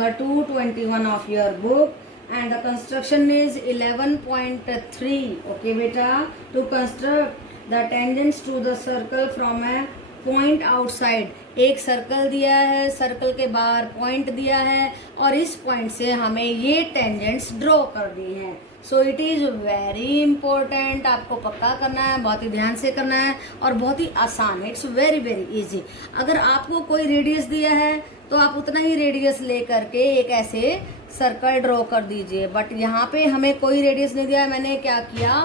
number 221 of your book, and the construction is 11.3. Okay beta, to construct the tangents to the circle from a point outside, एक circle दिया है, circle के बाहर point दिया है और इस पॉइंट से हमें ये टेंजेंट्स ड्रॉ कर दी हैं. So it is very important, आपको पक्का करना है, बहुत ही ध्यान से करना है और बहुत ही आसान है. It's very very easy. अगर आपको कोई रेडियस दिया है तो आप उतना ही रेडियस ले करके एक ऐसे सर्कल ड्रॉ कर दीजिए. बट यहाँ पे हमें कोई रेडियस नहीं दिया है. मैंने क्या किया,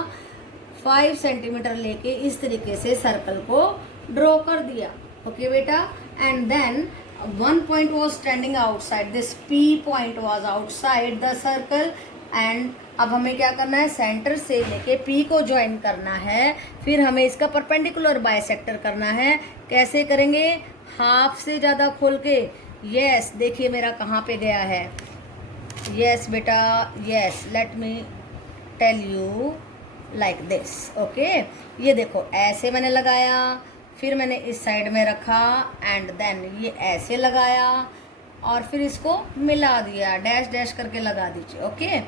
5 सेंटीमीटर लेके इस तरीके से सर्कल को ड्रॉ कर दिया. ओके बेटा, and then one point was standing outside, this P point was outside the circle, and अब हमें क्या करना है, सेंटर से लेके P को ज्वाइन करना है. फिर हमें इसका परपेंडिकुलर बाइसेक्टर करना है. कैसे करेंगे, हाफ से ज़्यादा खोल के. यस, देखिए मेरा कहाँ पे गया है. यस बेटा, yes, let me tell you like this. Okay, ये देखो ऐसे मैंने लगाया, फिर मैंने इस साइड में रखा एंड देन ये ऐसे लगाया और फिर इसको मिला दिया, डैश डैश करके लगा दीजिए. ओके,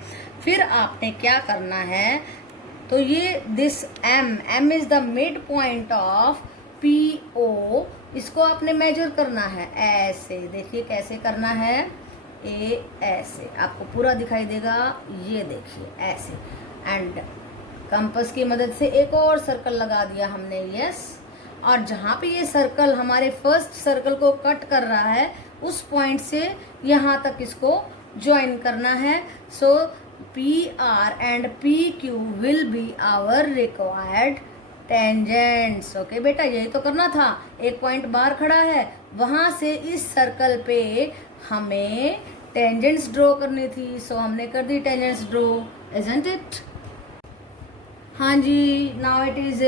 फिर आपने क्या करना है, तो ये this M is the mid point of PO, इसको आपने मेजर करना है. ऐसे देखिए कैसे करना है, ऐसे आपको पूरा दिखाई देगा. ये देखिए ऐसे, एंड कंपास की मदद से एक और सर्कल लगा दिया हमने. यस, और जहाँ पे ये सर्कल हमारे फर्स्ट सर्कल को कट कर रहा है उस पॉइंट से यहाँ तक इसको ज्वाइन करना है. So PR and PQ will be our required tangents. Okay बेटा, यही तो करना था. एक पॉइंट बाहर खड़ा है, वहाँ से इस सर्कल पे हमें टेंजेंट्स ड्रॉ करनी थी. सो हमने कर दी टेंजेंट्स ड्रॉ, इजंट इट. हाँ जी, now it is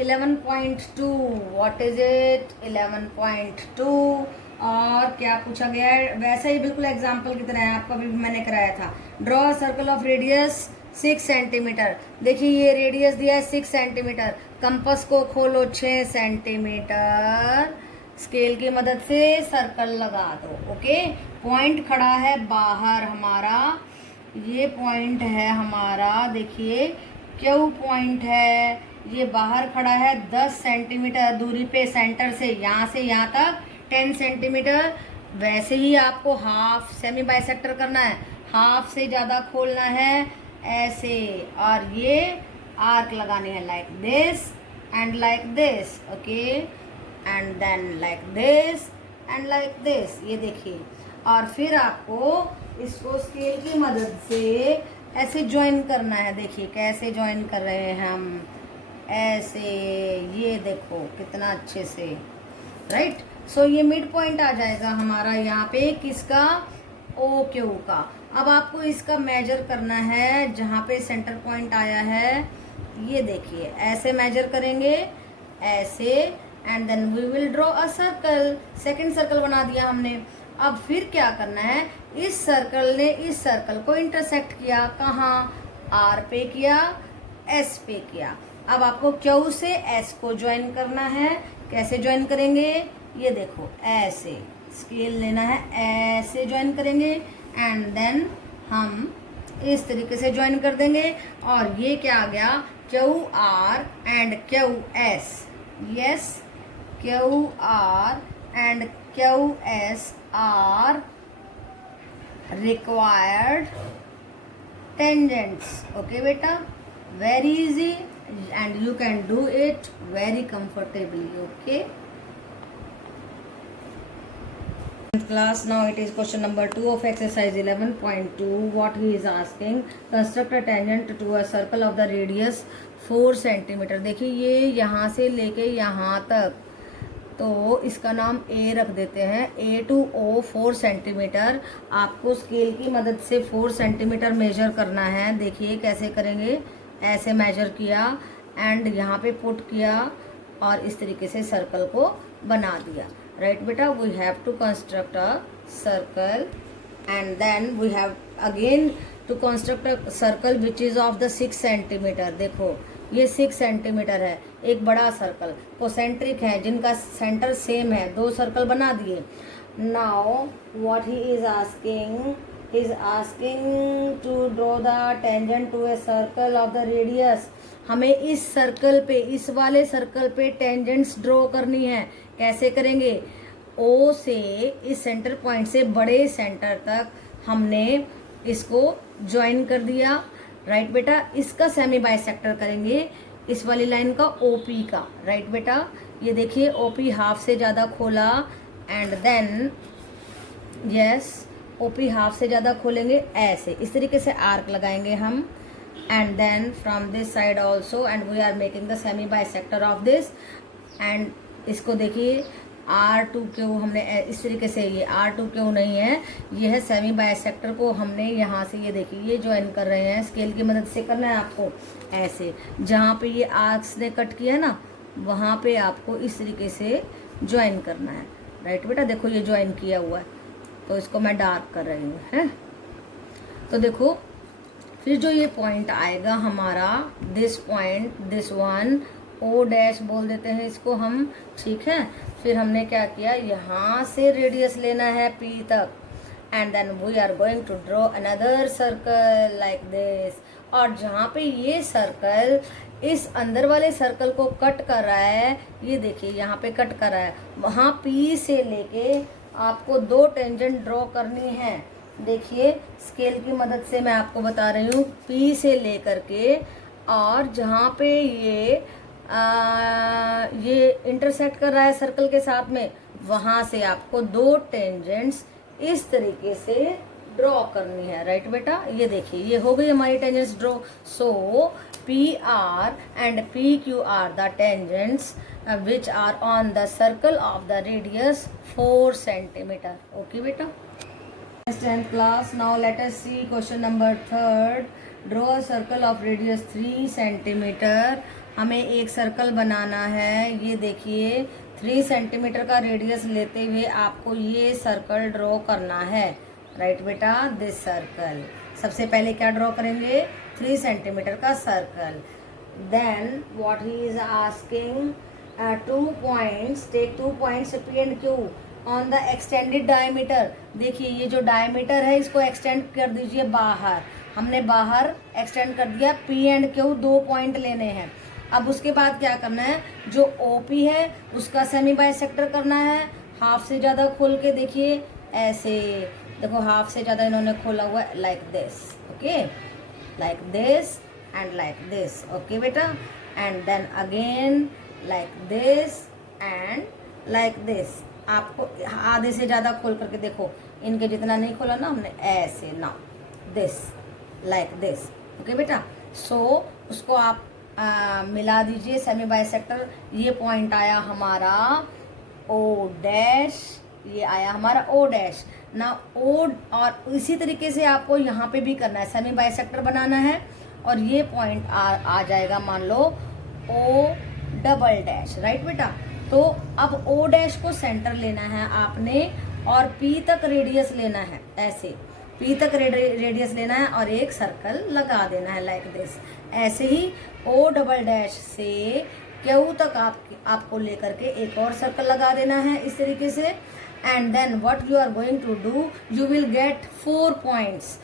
11.2. What is it, 11.2. और क्या पूछा गया है, वैसा ही बिल्कुल एग्जाम्पल की तरह है, आपका भी मैंने कराया था. Draw circle of radius 6 centimetre. देखिए ये रेडियस दिया है 6 सेंटीमीटर. कंपास को खोलो 6 सेंटीमीटर, स्केल की मदद से सर्कल लगा दो. ओके, पॉइंट खड़ा है बाहर हमारा, ये पॉइंट है हमारा, देखिए Q पॉइंट है, ये बाहर खड़ा है 10 सेंटीमीटर दूरी पे सेंटर से यहाँ तक 10 सेंटीमीटर. वैसे ही आपको हाफ सेमी बाइसेक्टर करना है, हाफ से ज़्यादा खोलना है ऐसे, और ये आर्क लगाने हैं like this and like this. Okay, and then like this and like this. ये देखिए, और फिर आपको इसको स्केल की मदद से ऐसे ज्वाइन करना है. देखिए कैसे ज्वाइन कर रहे हैं हम, ऐसे, ये देखो कितना अच्छे से, राइट. सो ये मिड पॉइंट आ जाएगा हमारा यहाँ पे किसका, OQ का. अब आपको इसका मेजर करना है जहाँ पे सेंटर पॉइंट आया है. ये देखिए ऐसे मेजर करेंगे, ऐसे, and then we will draw a circle. Second circle बना दिया हमने. अब फिर क्या करना है, इस सर्कल ने इस सर्कल को इंटरसेक्ट किया, कहाँ, R पे किया, S पे किया. अब आपको Q से S को ज्वाइन करना है. कैसे ज्वाइन करेंगे, ये देखो ऐसे स्केल लेना है, ऐसे ज्वाइन करेंगे एंड देन हम इस तरीके से ज्वाइन कर देंगे. और ये क्या आ गया, QR and QS. Yes, QR and QS are required tangents. Okay beta, very easy and you can do it very comfortably. Okay class, now it is question number 2 of exercise 11.2. what he is asking, construct a tangent to a circle of the radius 4 centimeter. देखिए ये यहाँ से लेके यहाँ तक, तो इसका नाम A रख देते हैं. A to O 4 centimetre. आपको स्केल की मदद से 4 सेंटीमीटर मेजर करना है. देखिए कैसे करेंगे, ऐसे मेजर किया एंड यहाँ पे पुट किया और इस तरीके से सर्कल को बना दिया. राइट बेटा, we have to construct a circle and then we have again to construct a circle which is of the 6 centimetre. देखो ये 6 सेंटीमीटर है, एक बड़ा सर्कल कोसेंट्रिक है जिनका सेंटर सेम है. 2 सर्कल बना दिए. Now what he is asking to draw the tangent to a circle of the radius. हमें इस सर्कल पे, इस वाले सर्कल पे टेंजेंट्स ड्रॉ करनी है. कैसे करेंगे? ओ से, इस सेंटर पॉइंट से बड़े सेंटर तक हमने इसको ज्वाइन कर दिया. राइट बेटा. इसका सेमी बाइसेक्टर करेंगे इस वाली लाइन का, ओपी का. राइट बेटा. ये देखिए ओपी हाफ से ज़्यादा खोला and then yes, OP half से ज़्यादा खोलेंगे ऐसे, इस तरीके से आर्क लगाएंगे हम. And then from this side also, and we are making the semi bisector of this. एंड इसको देखिए R2Q हमने इस तरीके से, ये R2Q नहीं है, ये है सेमी बाइसेक्टर को हमने यहाँ से, ये देखिए ये ज्वाइन कर रहे हैं. स्केल की मदद से करना है आपको ऐसे. जहाँ पे ये आर्क्स ने कट किया ना, वहाँ पे आपको इस तरीके से ज्वाइन करना है. राइट बेटा. देखो ये ज्वाइन किया हुआ है, तो इसको मैं डार्क कर रही हूँ है. तो देखो फिर जो ये पॉइंट आएगा हमारा, this point, this one, O dash बोल देते हैं इसको हम. ठीक है. फिर हमने क्या किया, यहाँ से रेडियस लेना है P तक. And then we are going to draw another circle like this. और जहाँ पे ये सर्कल इस अंदर वाले सर्कल को कट कर रहा है, ये देखिए यहाँ पे कट कर रहा है, वहाँ P से लेके आपको 2 टेंजेंट ड्रॉ करनी है. देखिए स्केल की मदद से मैं आपको बता रही हूँ. P से लेकर के और जहाँ पे ये इंटरसेक्ट कर रहा है सर्कल के साथ में, वहाँ से आपको 2 टेंजेंट्स इस तरीके से ड्रॉ करनी है. राइट बेटा. ये देखिए ये हो गई हमारी tangents draw. So PR and PQ are the tangents which are on the circle of the radius 4 centimeter. Okay beta. 10th class. Now let us see question number 3rd. Draw a circle of radius 3 centimeter. हमें एक circle बनाना है. ये देखिए 3 centimetre का radius लेते हुए आपको ये सर्कल ड्रॉ करना है. राइट बेटा. दिस सर्कल, सबसे पहले क्या ड्रॉ करेंगे, 3 सेंटीमीटर का circle. Then what he is asking, 2 points, take 2 points P and Q on the extended diameter. देखिए ये जो डायमीटर है इसको एक्सटेंड कर दीजिए बाहर. हमने बाहर एक्सटेंड कर दिया. P and Q 2 पॉइंट लेने हैं. अब उसके बाद क्या करना है, जो OP है उसका सेमी बाइसेक्टर करना है. हाफ से ज़्यादा खोल के देखिए ऐसे, देखो हाफ से ज़्यादा इन्होंने खोला हुआ है, like this. Okay, like this and like this. Okay बेटा. And then again like this and like this. आपको आधे से ज़्यादा खोल करके देखो, इनके जितना नहीं खोला ना हमने, ऐसे. Now this, like this. Okay बेटा. सो उसको आप मिला दीजिए सेमी बाइसेक्टर. ये पॉइंट आया हमारा O डैश, ये आया हमारा O डैश ना. O और इसी तरीके से आपको यहाँ पे भी करना है, सेमी बाइसेक्टर बनाना है. और ये पॉइंट आ जाएगा मान लो O डबल डैश. राइट बेटा. तो अब O डैश को सेंटर लेना है आपने और P तक रेडियस लेना है ऐसे. P तक रेडियस लेना है और एक सर्कल लगा देना है लाइक दिस. ऐसे ही O डबल डैश से Q तक आपको लेकर के एक और सर्कल लगा देना है इस तरीके से. And then what you are going to do, you will get 4 points.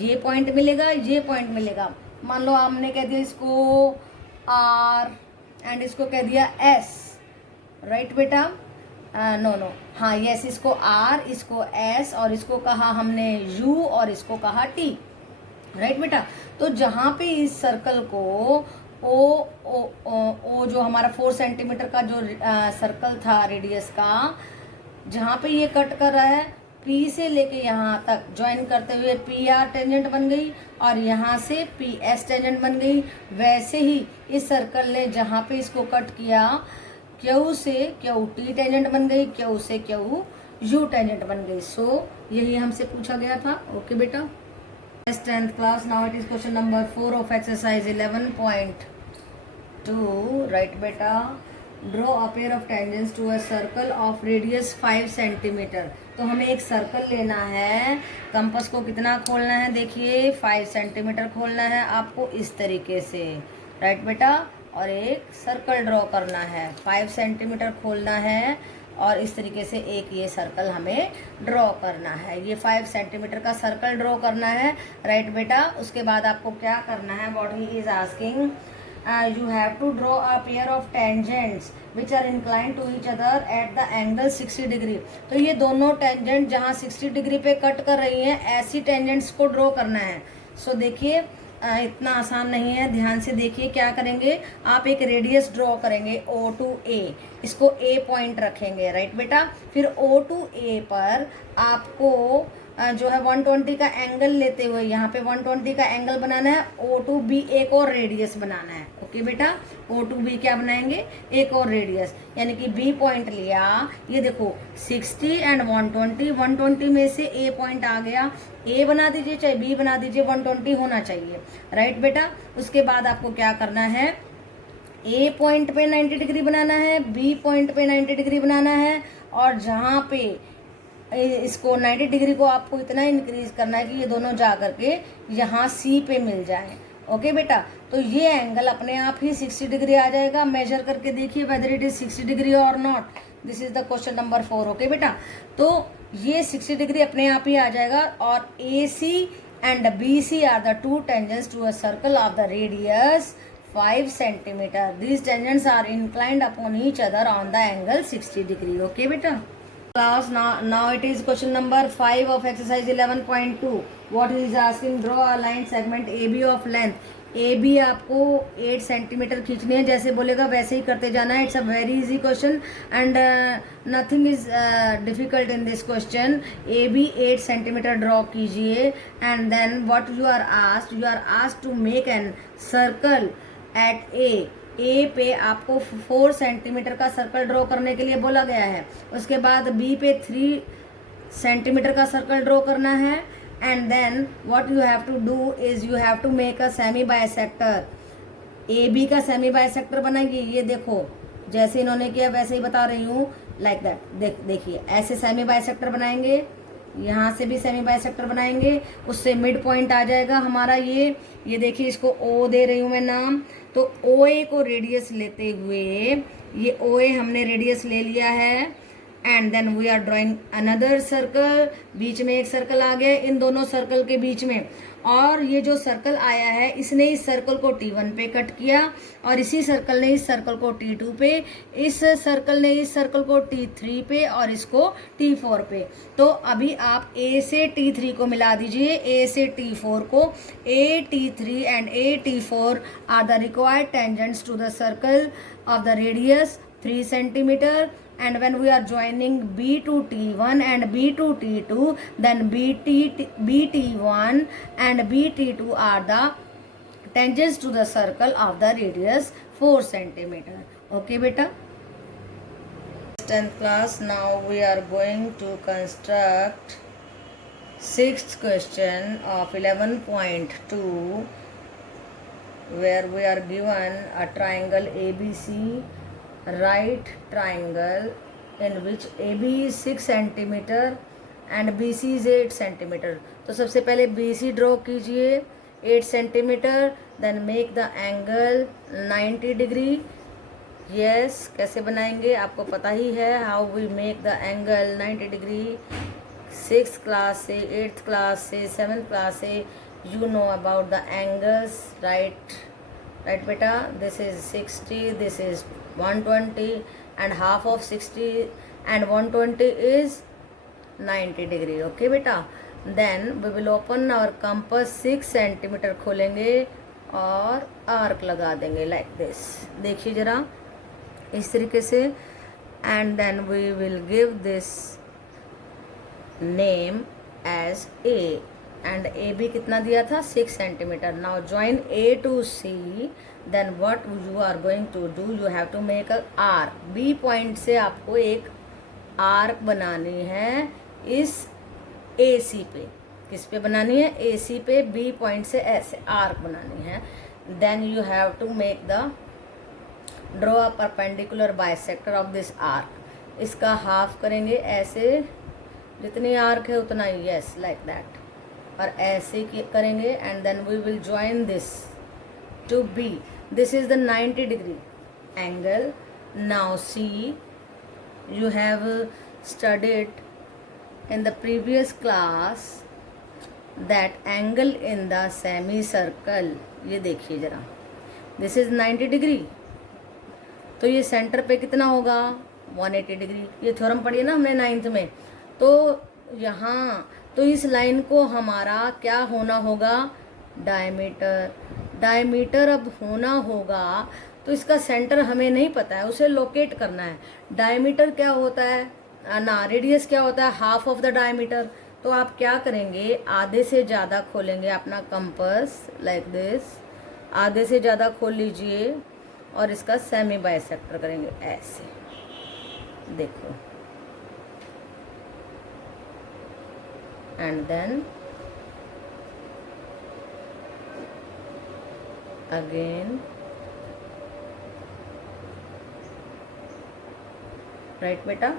ये पॉइंट मिलेगा, ये पॉइंट मिलेगा. मान लो हमने कह दिया इसको R एंड इसको कह दिया S. राइट बेटा. नो हाँ यस, इसको R, इसको S और इसको कहा हमने U और इसको कहा T. राइट बेटा. तो जहाँ पे इस सर्कल को ओ जो हमारा 4 सेंटीमीटर का जो सर्कल था रेडियस का, जहाँ पे ये कट कर रहा है, P से लेके यहाँ तक ज्वाइन करते हुए PR टेंजेंट बन गई और यहाँ से PS टेंजेंट बन गई. वैसे ही इस सर्कल ने जहाँ पे इसको कट किया, Q से QT टेंजेंट बन गई, Q से QU टेंजेंट बन गई. सो यही हमसे पूछा गया था. ओके बेटा. 10th class. Now it is question number 4 of exercise 11.2. Right beta. Draw a pair of tangents to a circle of radius 5 centimeter. तो हमें एक सर्कल लेना है. कंपास को कितना खोलना है, देखिए 5 सेंटीमीटर खोलना है आपको इस तरीके से. राइट बेटा. और एक सर्कल ड्रॉ करना है, 5 सेंटीमीटर खोलना है और इस तरीके से एक ये सर्कल हमें ड्रॉ करना है। ये 5 सेंटीमीटर का सर्कल ड्रॉ करना है, राइट बेटा। उसके बाद आपको क्या करना है, what he is asking, you have to draw a pair of tangents which are inclined to each other at the angle 60 degree. तो ये दोनों टेंजेंट जहाँ 60 डिग्री पे कट कर रही हैं, ऐसी टेंजेंट्स को ड्रॉ करना है। सो देखिए इतना आसान नहीं है, ध्यान से देखिए क्या करेंगे। आप एक रेडियस ड्रॉ करेंगे O to A, इसको A पॉइंट रखेंगे, राइट बेटा। फिर O to A पर आपको जो है 120 का एंगल लेते हुए यहाँ पे 120 का एंगल बनाना है। O to B एक और रेडियस बनाना है, ओके बेटा। O to B क्या बनाएंगे, एक और रेडियस, यानी कि B पॉइंट लिया। ये देखो 60 एंड 120, 120 में से A पॉइंट आ गया, A बना दीजिए चाहे B बना दीजिए, 120 होना चाहिए, राइट बेटा। उसके बाद आपको क्या करना है, A पॉइंट पे 90 डिग्री बनाना है, B पॉइंट पे 90 डिग्री बनाना है, और जहाँ पे इसको 90 डिग्री को आपको इतना इंक्रीज करना है कि ये दोनों जा करके यहाँ C पे मिल जाए, ओके बेटा। तो ये एंगल अपने आप ही 60 डिग्री आ जाएगा। मेजर करके देखिए वेदर इट इज 60 डिग्री और not. This is the question number 4, okay बेटा। तो ये 60 डिग्री अपने आप ही आ जाएगा। और AC and BC are the two tangents to a circle of the radius 5 centimetre. These tangents are inclined upon each other on the angle 60 degree, okay बेटा। Class now it is question number 5 of exercise 11.2. What he is asking, draw a line segment AB of length. AB आपको 8 centimetre खींचनी है, जैसे बोलेगा वैसे ही करते जाना है। It's a very easy question and nothing is difficult in this question. AB 8 centimetre draw कीजिए and then what you are asked to make an circle at A पे आपको 4 सेंटीमीटर का सर्कल ड्रॉ करने के लिए बोला गया है। उसके बाद B पे 3 सेंटीमीटर का सर्कल ड्रॉ करना है and then what you have to do is you have to make a semi bisector. AB का सेमी बाइसेक्टर बनाइए। ये देखो जैसे इन्होंने किया वैसे ही बता रही हूँ, लाइक दैट। देखिए ऐसे सेमी बाइसेक्टर बनाएंगे, यहाँ से भी सेमी बाइसेक्टर बनाएंगे, उससे मिड पॉइंट आ जाएगा हमारा ये देखिए इसको O दे रही हूँ मैं नाम। तो OA को रेडियस लेते हुए, ये OA हमने रेडियस ले लिया है and then we are drawing another circle. बीच में एक सर्कल आ गया इन दोनों सर्कल के बीच में, और ये जो सर्कल आया है इसने इस सर्कल को T1 पे कट किया और इसी सर्कल ने इस सर्कल को T2 पे, इस सर्कल ने इस सर्कल को T3 पे और इसको T4 पे। तो अभी आप A से T3 को मिला दीजिए, A से T4 को। A T3 and A T4 are the required tangents to the circle of the radius 3 centimetre. And when we are joining B to T1 and B to T2, then BT1 and BT2 are the tangents to the circle of the radius 4 centimeter. Okay beta. 10th class, now we are going to construct 6th question of 11.2 where we are given a triangle ABC, right triangle in which AB is 6 centimeter and BC is 8 centimeter। तो सबसे पहले BC draw कीजिए 8 centimetre, then make the angle 90 degree. Yes, कैसे बनाएंगे आपको पता ही है, how we make the angle 90 degree. 6th class से 8th क्लास से 7th क्लास से you know about the angles, right बेटा। This is 60, this is 120 and half of 60 and 120 is 90 degree, okay बेटा। then we will open our compass 6 centimetre खोलेंगे और arc लगा देंगे like this। देखिए जरा इस तरीके से and then we will give this name as A and AB कितना दिया था 6 centimetre. now join A to C, then what you are going to do, you have to make a arc। B point से आपको एक arc बनानी है इस AC पे। किस पे बनानी है, AC पे। B पॉइंट से ऐसे आर्क बनानी है। then you have to make the draw a perpendicular bisector of this arc। इसका हाफ करेंगे ऐसे, जितनी आर्क है उतना ही, यस लाइक दैट। और ऐसे करेंगे and then we will join this to B. This is the 90 degree angle. Now see you have studied in the previous class that angle in the semicircle, ये देखिए जरा, this is 90 degree, तो ये centre पे कितना होगा 180 degree. ये theorem पढ़ी है ना हमने 9th में। तो यहाँ तो इस लाइन को हमारा क्या होना होगा, डायमीटर। डायमीटर अब होना होगा तो इसका सेंटर हमें नहीं पता है, उसे लोकेट करना है। डायमीटर क्या होता है ना, रेडियस क्या होता है, हाफ ऑफ द डायमीटर। तो आप क्या करेंगे, आधे से ज़्यादा खोलेंगे अपना कंपास लाइक दिस, आधे से ज़्यादा खोल लीजिए और इसका सेमी बाइसेक्टर करेंगे ऐसे, देखो, एंड देन अगेन, राइट बेटा,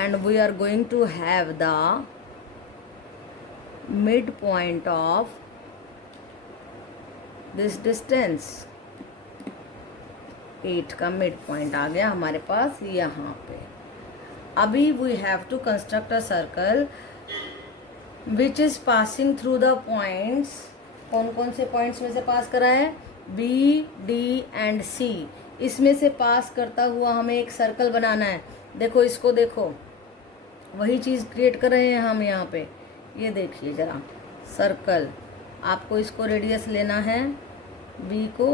and we are going to have the midpoint of this distance। 8 का मिड पॉइंट आ गया हमारे पास यहाँ पे। अभी we have to construct a circle which is passing through the points। कौन कौन से पॉइंट्स में से पास करा है, B, D and C। इसमें से पास करता हुआ हमें एक सर्कल बनाना है। देखो इसको, देखो वही चीज़ क्रिएट कर रहे हैं हम यहाँ पे। ये देखिए ज़रा, सर्कल, आपको इसको रेडियस लेना है बी को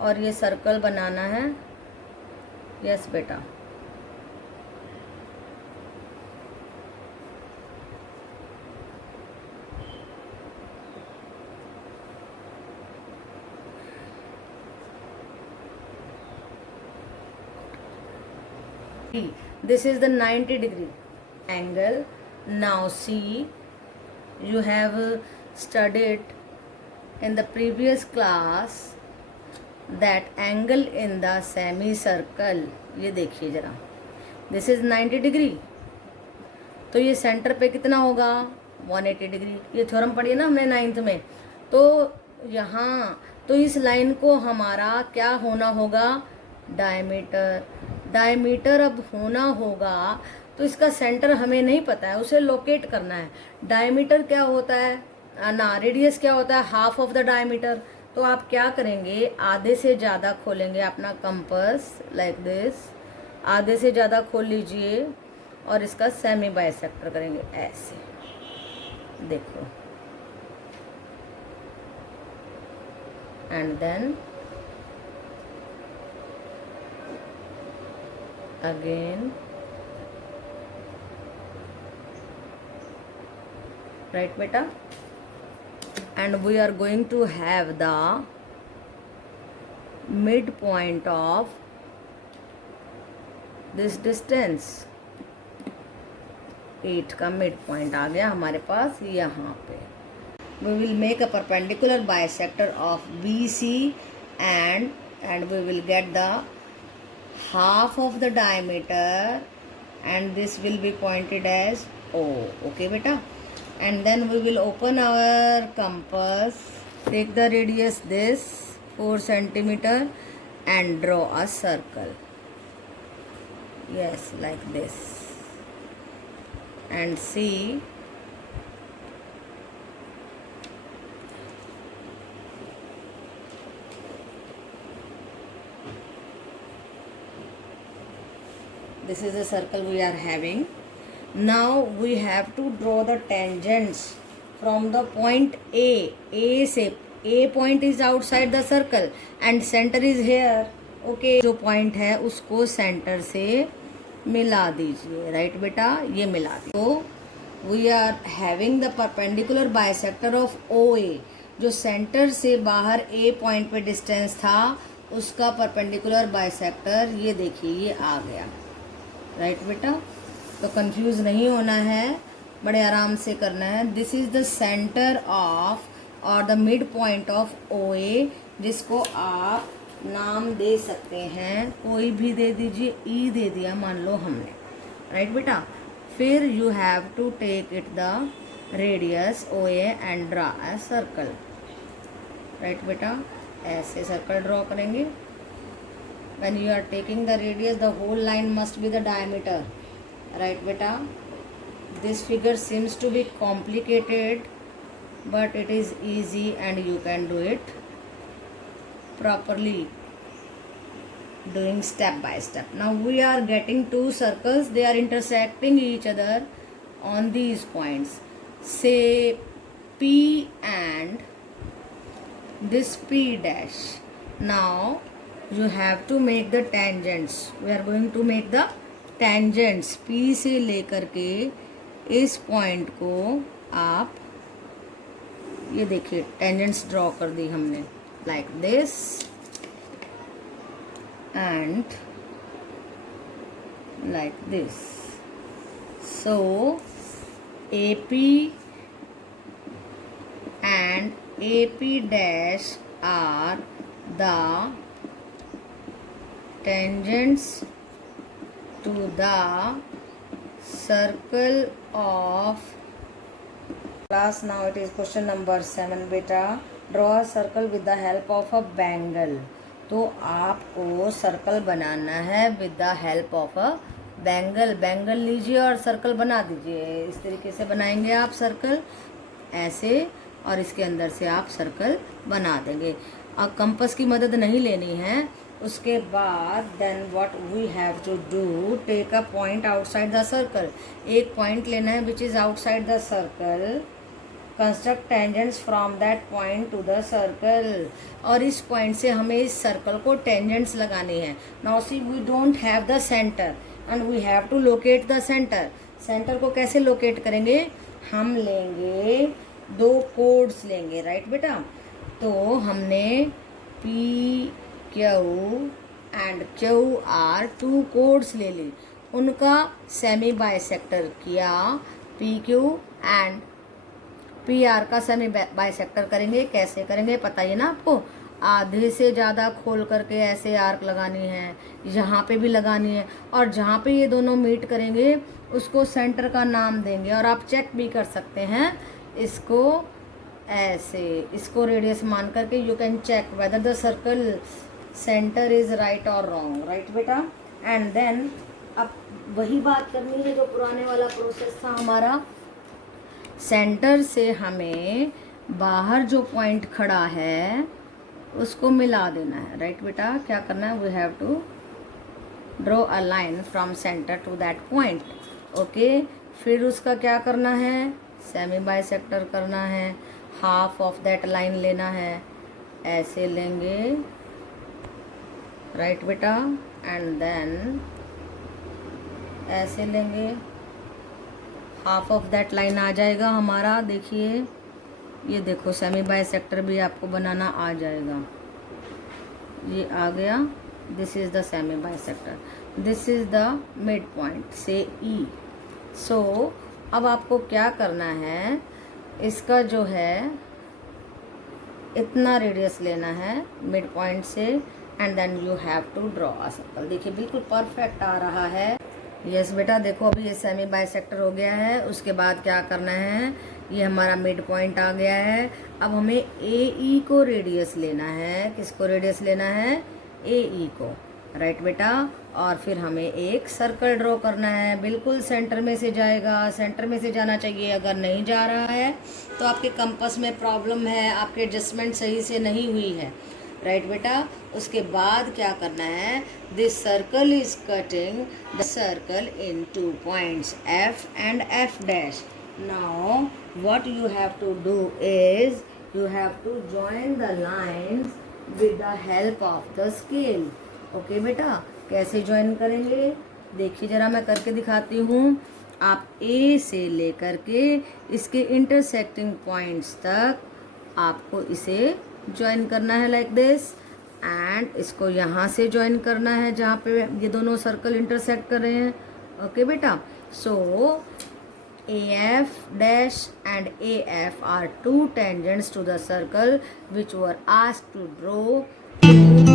और ये सर्कल बनाना है। यस बेटा, this is the 90 degree angle। now see, you have studied in the previous class that angle in the semicircle। ये देखिए जरा, this is 90 डिग्री, तो ये सेंटर पे कितना होगा 180 डिग्री। ये थ्योरम पढ़ी है ना हमने 9th में। तो यहाँ तो इस लाइन को हमारा क्या होना होगा, डायमीटर। डायमीटर अब होना होगा तो इसका सेंटर हमें नहीं पता है, उसे लोकेट करना है। डायमीटर क्या होता है ना, रेडियस क्या होता है, हाफ ऑफ द डायमीटर। तो आप क्या करेंगे, आधे से ज़्यादा खोलेंगे अपना कंपास लाइक दिस, आधे से ज़्यादा खोल लीजिए और इसका सेमी बाइसेक्टर करेंगे ऐसे, देखो, एंड देन अगेन, राइट बेटा, and we are going to have the midpoint of this distance। 8 का मिड पॉइंट आ गया हमारे पास यहाँ पे। we will make a perpendicular bisector of BC and we will get the half of the diameter and this will be pointed as O। okay beta, and then we will open our compass, take the radius this 4 centimeter and draw a circle, yes, like this, and see this is the circle we are having। now we have to draw the tangents from the point A से, A point is outside the circle and center is here। okay, जो point है उसको center से मिला दीजिए, right बेटा, ये मिला दीजिए। तो we are having the perpendicular bisector of OA, जो सेंटर से बाहर A पॉइंट पे डिस्टेंस था उसका परपेंडिकुलर बाइसेक्टर, ये देखिए ये आ गया, राइट बेटा। तो कंफ्यूज नहीं होना है, बड़े आराम से करना है। This is the centre of और the mid point of OA, जिसको आप नाम दे सकते हैं, कोई भी दे दीजिए, ई दे दिया मान लो हमने, राइट बेटा। फिर you have to take it the radius OA and draw a circle, right बेटा, ऐसे सर्कल ड्रॉ करेंगे, when you are taking the radius, the whole line must be the diameter, right beta? This figure seems to be complicated, but it is easy and you can do it properly, doing step by step. Now we are getting two circles, they are intersecting each other on these points, say P and this P dash. Now you have to make the tangents. We are going to make the tangents. P से लेकर के इस point को आप ये देखिए tangents draw कर दी हमने, like this and like this. So AP and AP dash are the tangents to the circle of class. Now it is question number 7 beta. Draw a circle with the help of a bangle. तो आपको circle बनाना है with the help of a bangle. Bangle लीजिए और circle बना दीजिए. इस तरीके से बनाएंगे आप सर्कल ऐसे, और इसके अंदर से आप सर्कल बना देंगे. अब कंपास की मदद नहीं लेनी है. उसके बाद then what we have to do, take a point outside the circle. एक पॉइंट लेना है which is outside the circle. Construct tangents from that point to the circle. और इस पॉइंट से हमें इस सर्कल को टेंजेंट्स लगानी है. Now see we don't have the centre and we have to locate the centre. Centre को कैसे लोकेट करेंगे, हम लेंगे दो कोड्स लेंगे, राइट बेटा. तो हमने P Q and Q R two chords ले ली, उनका सेमी बाइसेक्टर किया. P Q and P R का सेमी बाइसेक्टर करेंगे. कैसे करेंगे पता ही ना आपको. आधे से ज़्यादा खोल करके ऐसे आर्क लगानी है, यहाँ पे भी लगानी है, और जहाँ पे ये दोनों मीट करेंगे उसको सेंटर का नाम देंगे. और आप चेक भी कर सकते हैं इसको ऐसे, इसको रेडियस मान करके you can check whether the circle centre is right और रॉन्ग, राइट बेटा. एंड देन अब वही बात करनी है जो पुराने वाला प्रोसेस था हमारा. सेंटर से हमें बाहर जो पॉइंट खड़ा है उसको मिला देना है, राइट बेटा. क्या करना है, we have to draw a line from centre to that point. Okay, फिर उसका क्या करना है, सेमी बाइसेक्टर करना है. हाफ ऑफ दैट लाइन लेना है, ऐसे लेंगे, राइट बेटा. एंड देन ऐसे लेंगे, हाफ ऑफ दैट लाइन आ जाएगा हमारा. देखिए ये देखो सेमी बाइसेक्टर भी आपको बनाना आ जाएगा. ये आ गया, this is the semi bisector, this is the mid point से ई. सो अब आपको क्या करना है, इसका जो है इतना रेडियस लेना है मिड पॉइंट से, and then you have to draw a circle. देखिए बिल्कुल परफेक्ट आ रहा है. यस बेटा, देखो अभी ये सेमी बाइसेक्टर हो गया है. उसके बाद क्या करना है, ये हमारा मिड पॉइंट आ गया है. अब हमें ए ई को रेडियस लेना है. किसको रेडियस लेना है, ए ई को, राइट बेटा. और फिर हमें एक सर्कल ड्रॉ करना है. बिल्कुल सेंटर में से जाएगा, सेंटर में से जाना चाहिए. अगर नहीं जा रहा है तो आपके कंपास में प्रॉब्लम है, आपके एडजस्टमेंट सही से नहीं हुई है, राइट बेटा. उसके बाद क्या करना है, this circle is cutting the circle in two points F and F dash. Now what you have to do is you have to join the lines with the help of the scale. Okay बेटा, कैसे join करेंगे देखिए जरा, मैं करके दिखाती हूँ. आप ए से लेकर के इसके इंटरसेक्टिंग पॉइंट्स तक आपको इसे ज्वाइन करना है, लाइक दिस. एंड इसको यहाँ से ज्वाइन करना है जहाँ पे ये दोनों सर्कल इंटरसेक्ट कर रहे हैं. ओके बेटा. सो AF dash and AF are two tangents to the circle which were asked to draw